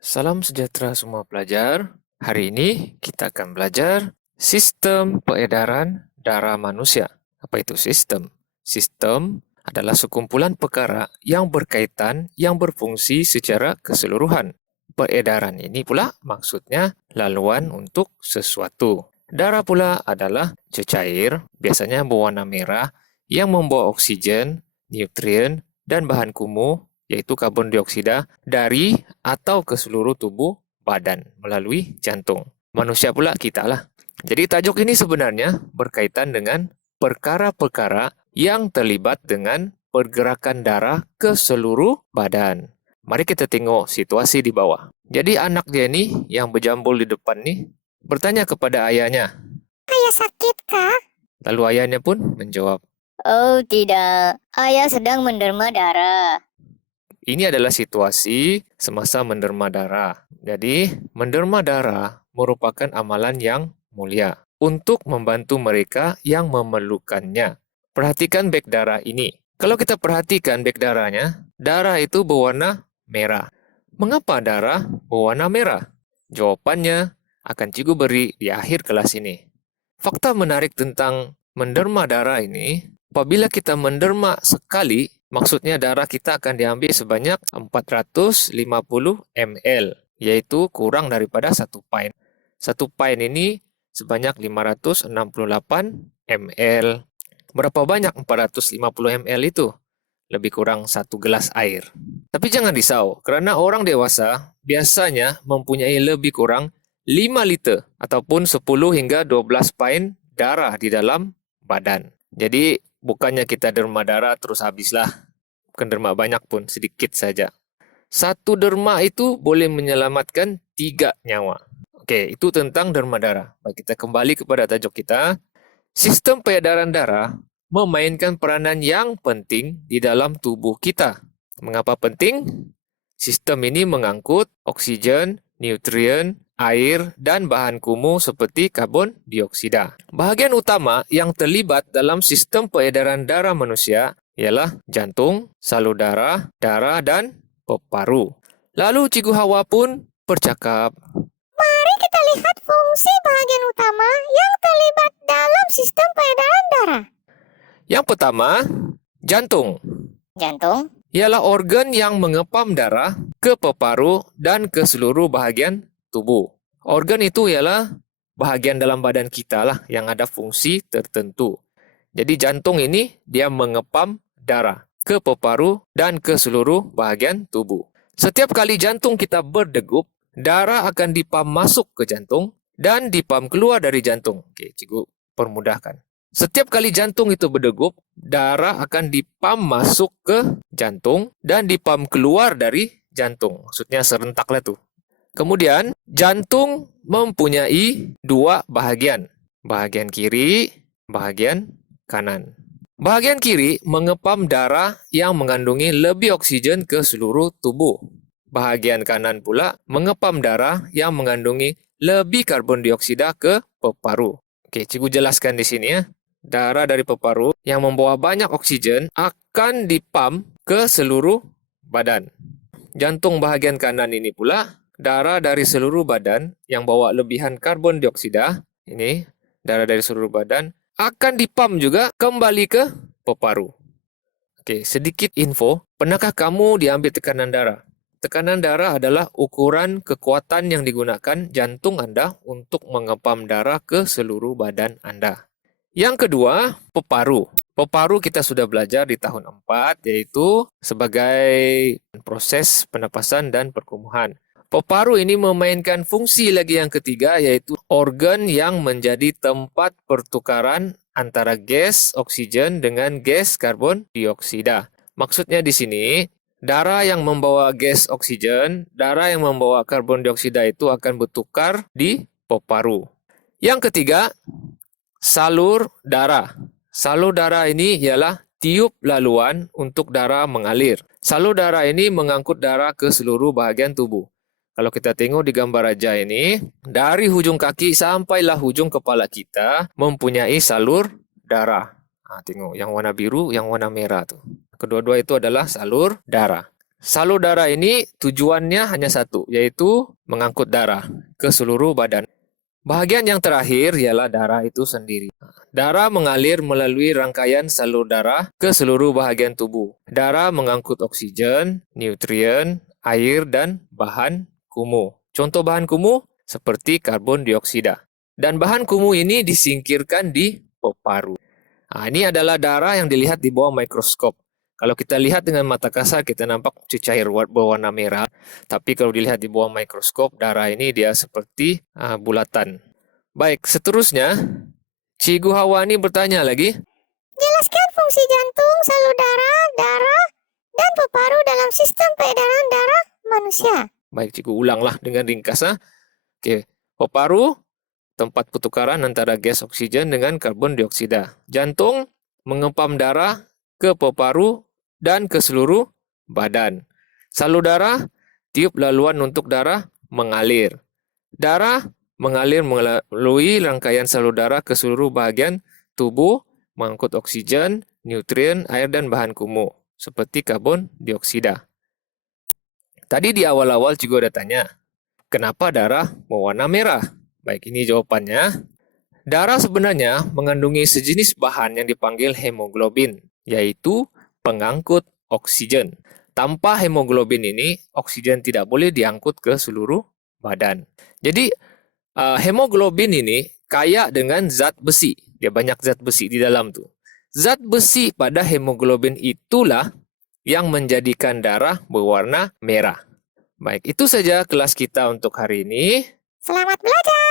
Salam sejahtera semua pelajar. Hari ini kita akan belajar sistem peredaran darah manusia. Apa itu sistem? Sistem adalah sekumpulan perkara yang berkaitan yang berfungsi secara keseluruhan. Peredaran ini pula maksudnya laluan untuk sesuatu. Darah pula adalah cecair, biasanya berwarna merah, yang membawa oksigen, nutrien, dan bahan kumuh, yaitu karbon dioksida, dari atau ke seluruh tubuh badan melalui jantung. Manusia pula kita lah. Jadi tajuk ini sebenarnya berkaitan dengan perkara-perkara yang terlibat dengan pergerakan darah ke seluruh badan. Mari kita tengok situasi di bawah. Jadi anak dia ni yang berjambul di depan ni bertanya kepada ayahnya. Ayah sakit kah? Lalu ayahnya pun menjawab, Oh tidak, ayah sedang menderma darah. ini adalah situasi semasa menderma darah. Jadi, menderma darah merupakan amalan yang mulia untuk membantu mereka yang memerlukannya. Perhatikan beg darah ini. Kalau kita perhatikan beg darahnya, darah itu berwarna merah. Mengapa darah berwarna merah? Jawapannya akan cikgu beri di akhir kelas ini. Fakta menarik tentang menderma darah ini, apabila kita menderma sekali, maksudnya darah kita akan diambil sebanyak 450 ml, yaitu kurang daripada 1 pint. 1 pint ini sebanyak 568 ml. Berapa banyak 450 ml itu? Lebih kurang 1 gelas air. Tapi jangan risau, kerana orang dewasa biasanya mempunyai lebih kurang 5 liter ataupun 10 hingga 12 pint darah di dalam badan. Jadi bukannya kita derma darah terus habislah. Bukan derma banyak pun, sedikit saja. 1 derma itu boleh menyelamatkan 3 nyawa. Okey, itu tentang derma darah. Baik, kita kembali kepada tajuk kita. Sistem peredaran darah memainkan peranan yang penting di dalam tubuh kita. Mengapa penting? Sistem ini mengangkut oksigen, nutrien, air, dan bahan kumuh seperti karbon dioksida. Bahagian utama yang terlibat dalam sistem peredaran darah manusia ialah jantung, salur darah, darah, dan peparu. Lalu Cikgu Hawa pun bercakap, Mari kita lihat fungsi bahagian utama yang terlibat dalam sistem peredaran darah. yang pertama, jantung. Jantung, Ialah organ yang mengepam darah ke peparu dan ke seluruh bahagian tubuh. Organ itu ialah bahagian dalam badan kita lah yang ada fungsi tertentu. Jadi jantung ini dia mengepam darah ke peparu dan ke seluruh bahagian tubuh. Setiap kali jantung kita berdegup, darah akan dipam masuk ke jantung dan dipam keluar dari jantung. Okey, cikgu permudahkan. Setiap kali jantung itu berdegup, darah akan dipam masuk ke jantung dan dipam keluar dari jantung. Maksudnya serentaklah tu. Kemudian, jantung mempunyai 2 bahagian. Bahagian kiri, bahagian kanan. Bahagian kiri mengepam darah yang mengandungi lebih oksigen ke seluruh tubuh. Bahagian kanan pula mengepam darah yang mengandungi lebih karbon dioksida ke peparu. Okey, cikgu jelaskan di sini ya. Darah dari peparu yang membawa banyak oksigen akan dipam ke seluruh badan. Jantung bahagian kanan ini pula, darah dari seluruh badan yang bawa lebihan karbon dioksida, ini darah dari seluruh badan, akan dipam juga kembali ke peparu. Okey, sedikit info, pernahkah kamu diambil tekanan darah? Tekanan darah adalah ukuran kekuatan yang digunakan jantung Anda untuk mengepam darah ke seluruh badan Anda. Yang kedua, peparu. Peparu kita sudah belajar di tahun 4, yaitu sebagai proses pernapasan dan perkumuhan. Peparu ini memainkan fungsi lagi yang ketiga, yaitu organ yang menjadi tempat pertukaran antara gas oksigen dengan gas karbon dioksida. Maksudnya di sini, darah yang membawa gas oksigen, darah yang membawa karbon dioksida itu akan bertukar di peparu. Yang ketiga, salur darah. Salur darah ini ialah tiub laluan untuk darah mengalir. Salur darah ini mengangkut darah ke seluruh bahagian tubuh. Kalau kita tengok di gambar raja ini, dari hujung kaki sampailah hujung kepala kita mempunyai salur darah. Tengok yang warna biru, yang warna merah tu. Kedua-dua itu adalah salur darah. Salur darah ini tujuannya hanya satu, yaitu mengangkut darah ke seluruh badan. Bahagian yang terakhir ialah darah itu sendiri. Darah mengalir melalui rangkaian salur darah ke seluruh bahagian tubuh. Darah mengangkut oksigen, nutrien, air, dan bahan kumuh. Contoh bahan kumuh seperti karbon dioksida. Dan bahan kumuh ini disingkirkan di paru. Ini adalah darah yang dilihat di bawah mikroskop. Kalau kita lihat dengan mata kasar, kita nampak cecair berwarna merah. Tapi kalau dilihat di bawah mikroskop, darah ini dia seperti bulatan. Baik, seterusnya, Cikgu Hawa ini bertanya lagi. Jelaskan fungsi jantung, salur darah, dan paru dalam sistem peredaran darah manusia. Baik, Cikgu ulanglah dengan ringkas. Oke, paru, tempat pertukaran antara gas oksigen dengan karbon dioksida. Jantung mengempam darah ke paru dan ke seluruh badan. Salur darah, tiup laluan untuk darah mengalir. Darah mengalir melalui rangkaian salur darah ke seluruh bahagian tubuh, mengangkut oksigen, nutrien, air, dan bahan kumuh, seperti karbon dioksida. Tadi di awal-awal juga ada tanya, kenapa darah berwarna merah? Baik, ini jawabannya. Darah sebenarnya mengandungi sejenis bahan yang dipanggil hemoglobin, yaitu pengangkut oksigen. Tanpa hemoglobin ini, oksigen tidak boleh diangkut ke seluruh badan. Jadi, hemoglobin ini kaya dengan zat besi. Dia banyak zat besi di dalam tuh. Zat besi pada hemoglobin itulah yang menjadikan darah berwarna merah. Baik, itu saja kelas kita untuk hari ini. Selamat belajar!